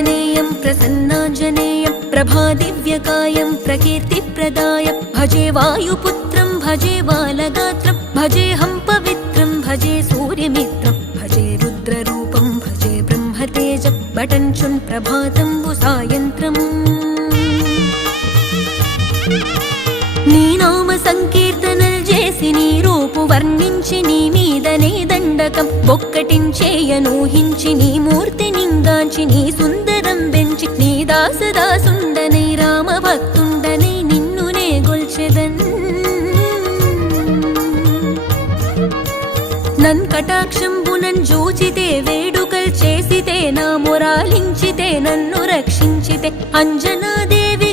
प्रसन्नाञ्जनेयं प्रसन्नाञ्जनेयं प्रभादिव्यकायं प्रकीर्तिप्रदायं भजे वायुपुत्रं भजे बालगात्रं भजेऽहं पवित्रं भजे सूर्यमित्रं भजे रुद्ररूपं भजे ब्रह्मतेजं बटञ्चुन् प्रभातं सायन्त्रम् నీ నామ సంకీర్తనలు చేసి నీ రూపు వర్ణించి నీ మీదనే దండకం ఒక్కటించేయనూహించి నీ మూర్తి నింగాంచి నీ సుందరం పెంచి నీ దాసదాసుండనై రామ భక్తుండనై నిన్నునే గొల్చెదన్ నన్ కటాక్షంబునన్ జూచితే వేడుకల్ చేసితే నా మొరాలించితే నన్ను రక్షించితే అంజనాదేవి